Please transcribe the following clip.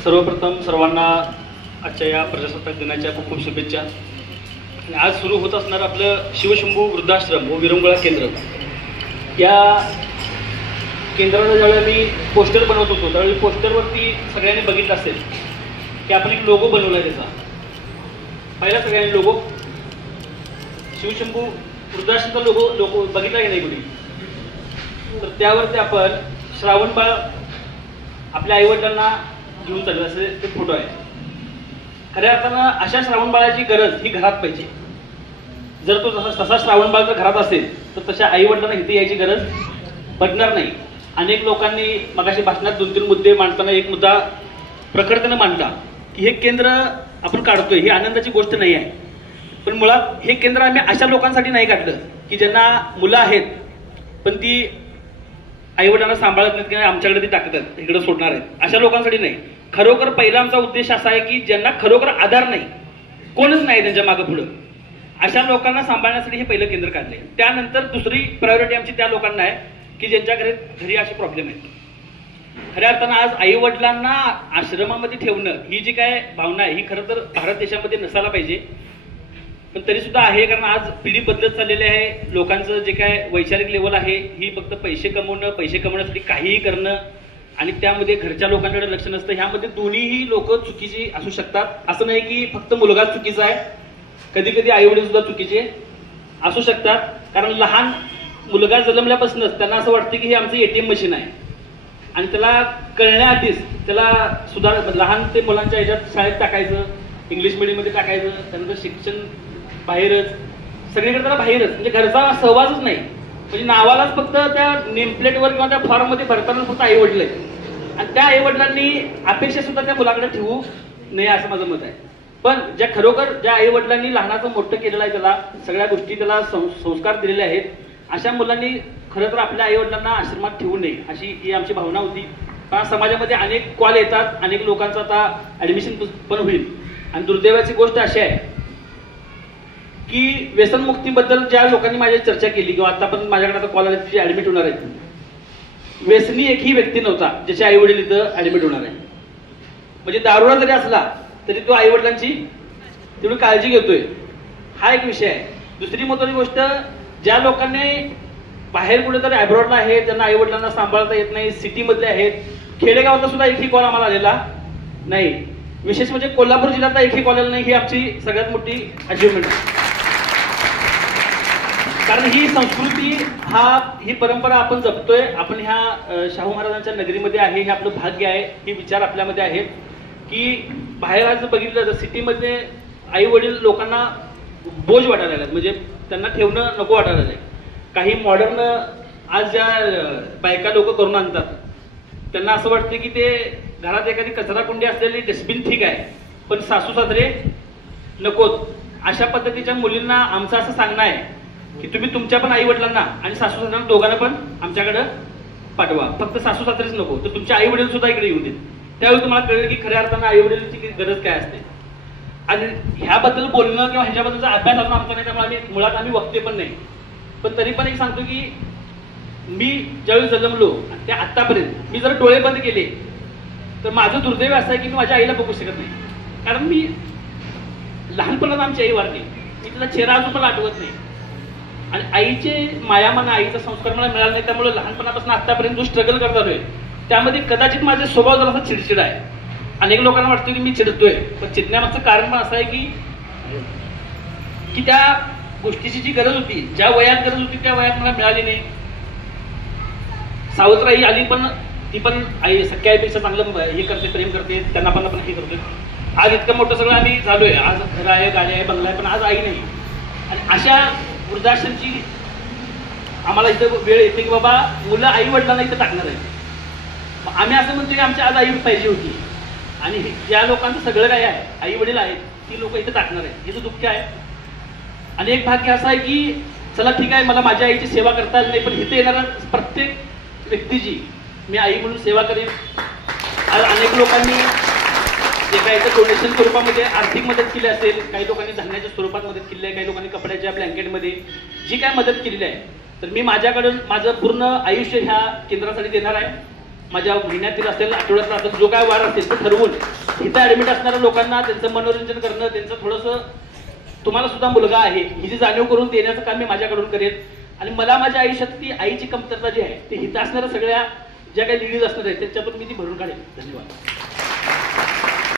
सर्वप्रथम सर्वांना आजच्या या प्रजासत्ताक दिनाच्या खूप खूप शुभेच्छा। आणि आज सुरू होत असणार आपलं शिवशंभू वृद्धाश्रम व विरंगुळा केंद्र, या केंद्राला ज्यावेळी मी पोस्टर बनवत होतो त्यावेळी पोस्टरवरती सगळ्यांनी बघितलं असेल की आपण एक लोगो बनवला आहे त्याचा। पहिला सगळ्यांनी लोगो शिवशंभू वृद्धाश्रमचा लोगो बघितला की नाही कुणी? तर त्यावरती आपण श्रावणबाळ आपल्या आईवडिलांना घेऊन चाललं असे ते फोटो आहे। खऱ्या अर्थानं अशा श्रावणबाळाची गरज ही घरात पाहिजे। जर तो तसा श्रावणबाळ जर घरात असेल तर तशा आईवडिलांना इथे यायची गरज पडणार नाही। अनेक लोकांनी मगाशी भाषणात 2-3 मुद्दे मांडताना एक मुद्दा प्रखरतेने मांडला की हे केंद्र आपण काढतोय ही आनंदाची गोष्ट नाही आहे, पण मुळात हे केंद्र आम्ही अशा लोकांसाठी नाही काढलं की ज्यांना मुलं आहेत पण ती आईवडिलांना सांभाळत नाहीत किंवा आमच्याकडे ती टाकतात इकडे सोडणार आहेत, अशा लोकांसाठी नाही। खरोखर पहिला आमचा उद्देश असा आहे की ज्यांना खरोखर आधार नाही, कोणच नाही त्यांच्या मागे पुढे, अशा लोकांना सांभाळण्यासाठी हे पहिलं केंद्र काढले। त्यानंतर दुसरी प्रायोरिटी आमची त्या लोकांना आहे की ज्यांच्या घरी असे प्रॉब्लेम आहेत। खऱ्या अर्थानं आज आई वडिलांना आश्रमामध्ये ठेवणं ही जी काय भावना आहे ही खरं तर भारत देशामध्ये नसायला पाहिजे, पण तरी सुद्धा आहे। कारण आज पिढी बदलत चाललेली आहे, लोकांचं जे काय वैचारिक लेवल आहे ही फक्त पैसे कमवण्यासाठी काहीही करणं आणि त्यामध्ये घरच्या लोकांकडे लक्ष नसतं, ह्यामध्ये दोन्हीही लोक चुकीची असू शकतात। असं नाही की फक्त मुलगाच चुकीचा आहे, कधी कधी आई वडील सुद्धा चुकीचे असू शकतात। कारण लहान मुलगा जन्मल्यापासूनच त्यांना असं वाटतं की हे आमचं ATM मशीन आहे आणि त्याला कळण्याआधीच त्याला लहान ते मुलांच्या ह्याच्यात शाळेत टाकायचं, इंग्लिश मीडियममध्ये टाकायचं, त्यानंतर शिक्षण बाहेरच, सगळीकडे त्याला बाहेरच, म्हणजे घरचा सहवासच नाही। म्हणजे नावालाच फक्त त्या नेमप्लेटवर किंवा त्या फॉर्ममध्ये भरताना फक्त आई वडील आहेत आणि त्या आई वडिलांनी अपेक्षा सुद्धा त्या मुलाकडे ठेवू नये असं माझं मत आहे। पण ज्या आई वडिलांनी लहानाचं मोठं केलेलं आहे, त्याला सगळ्या गोष्टी त्याला संस्कार दिलेले आहेत, अशा मुलांनी खरं तर आपल्या आई वडिलांना आश्रमात ठेवू नये अशी ही आमची भावना होती। पण समाजामध्ये अनेक कॉल येतात, अनेक लोकांचं आता ऍडमिशन पण होईल आणि दुर्दैवाची गोष्ट अशी आहे की व्यसनमुक्तीबद्दल ज्या लोकांनी माझी चर्चा केली किंवा आता पण माझ्याकडे आता कॉल आले तिची ऍडमिट होणार आहेत, व्यसनी एकही व्यक्ती नव्हता ज्याचे आई वडील इथं ऍडमिट होणार आहे। म्हणजे दारुडा जरी असला तरी तो आई वडिलांची तेवढी काळजी घेतोय, हा एक विषय आहे। दुसरी महत्त्वाची गोष्ट, ज्या लोकांनी बाहेर कुठेतरी अब्रॉडला आहेत, ज्यांना आई वडिलांना सांभाळता येत नाही, सिटीमधले आहेत, खेडेगावातला सुद्धा एकही कॉल आम्हाला आलेला नाही। विशेष म्हणजे कोल्हापूर जिल्ह्यातला एकही कॉल आला नाही, ही आमची सगळ्यात मोठी अचिव्हमेंट आहे। कारण ही संस्कृती ही परंपरा आपण जपतोय, आपण ह्या शाहू महाराजांच्या नगरीमध्ये आहे, हे आपलं भाग्य आहे, हे विचार आपल्यामध्ये आहेत की बाहेर आज बघितलं तर सिटीमध्ये आई वडील लोकांना बोज वाटायला लागतात, म्हणजे त्यांना ठेवणं नको वाटायला लागलंय। काही मॉडर्न आज ज्या बायका लोक करून आणतात त्यांना असं वाटतं की ते घरात एखादी कचरा कुंडी असलेली डस्टबिन ठीक आहे, पण सासू सासरे नकोत। अशा पद्धतीच्या मुलींना आमचं असं सांगणं आहे की तुम्ही तुमच्या पण आई वडिलांना आणि सासू सासऱ्यांना दोघांना पण आमच्याकडे पाठवा, फक्त सासू सासरेच नको तर तुमचे आई वडील सुद्धा इकडे येऊ देत। त्यावेळी तुम्हाला कळेल की खऱ्या अर्थानं आई वडिलांची गरज काय असते। आणि ह्याबद्दल बोलणं किंवा ह्याच्याबद्दलचा अभ्यास अजून आमचा नाही, त्यामुळे मुळात आम्ही वक्ते पण नाही। पण तरी पण एक सांगतो की मी ज्यावेळी जन्मलो त्या आतापर्यंत मी जर डोळे बंद केले तर माझं दुर्दैव असं आहे की मी माझ्या आईला बघू शकत नाही। कारण मी लहानपणात आमची आई वारली, मी तिला चेहरा अजून मला आठवत नाही आणि आईचे मायामान आईचा संस्कार मला मिळाला नाही। त्यामुळे लहानपणापासून आतापर्यंत जो स्ट्रगल करत आलोय त्यामध्ये कदाचित माझे स्वभाव जरासा चिडचिडा आहे। अनेक लोकांना वाटतं की मी चिडतोय, पण चिडण्यामागचं कारण पण असं आहे की त्या गोष्टीची जी गरज होती, ज्या वयात गरज होती त्या वयात मला मिळाली नाही। सावत्राई आली पण ती पण आई सख्या आईपेक्षा चांगलं हे करते, प्रेम करते, त्यांना पण आपण हे करतोय। आज इतकं मोठं सगळं आम्ही झालोय, आज घर आहे, गाडी आहे, बंगला आहे, पण आज आई नाही। आणि अशा वृद्धाश्रमची आम्हाला इथं वेळ येते की बाबा मुलं आई वडिलांना इथं टाकणार आहे। आम्ही असं म्हणतो की आमची आज आई पाहिजे होती आणि ज्या लोकांचं सगळं काय आहे, आई वडील आहेत, ती लोक इथं टाकणार आहेत, हिचं दुःख आहे। आणि एक भाग्य असं आहे की चला ठीक आहे, मला माझ्या आईची सेवा करता आली नाही, पण इथे येणाऱ्या प्रत्येक व्यक्तीची मी आई म्हणून सेवा करेन। आज अनेक लोकांनी जे काही डोनेशन स्वरूपामध्ये आर्थिक मदत केली असेल, काही लोकांनी धान्याच्या स्वरूपात मदत केली आहे, काही लोकांनी कपड्याच्या ब्लँकेटमध्ये जी काय मदत केलेली आहे, तर मी माझ्याकडून माझं पूर्ण आयुष्य ह्या केंद्रासाठी देणार आहे। माझ्या महिन्यातील असेल, आठवड्यातला असेल, जो काय वार असेल तो ठरवून इथं ऍडमिट असणाऱ्या लोकांना त्यांचं मनोरंजन करणं, त्यांचं थोडंसं तुम्हाला सुद्धा मुलगा आहे ही जी जाणीव करून देण्याचं काम मी माझ्याकडून करेन. आणि मला माझ्या आयुष्यात ती आईची कमतरता जी आहे ती इथं असणाऱ्या सगळ्या ज्या काही लेडीज असणार आहेत त्याच्यातून मी ती भरून काढेन. धन्यवाद.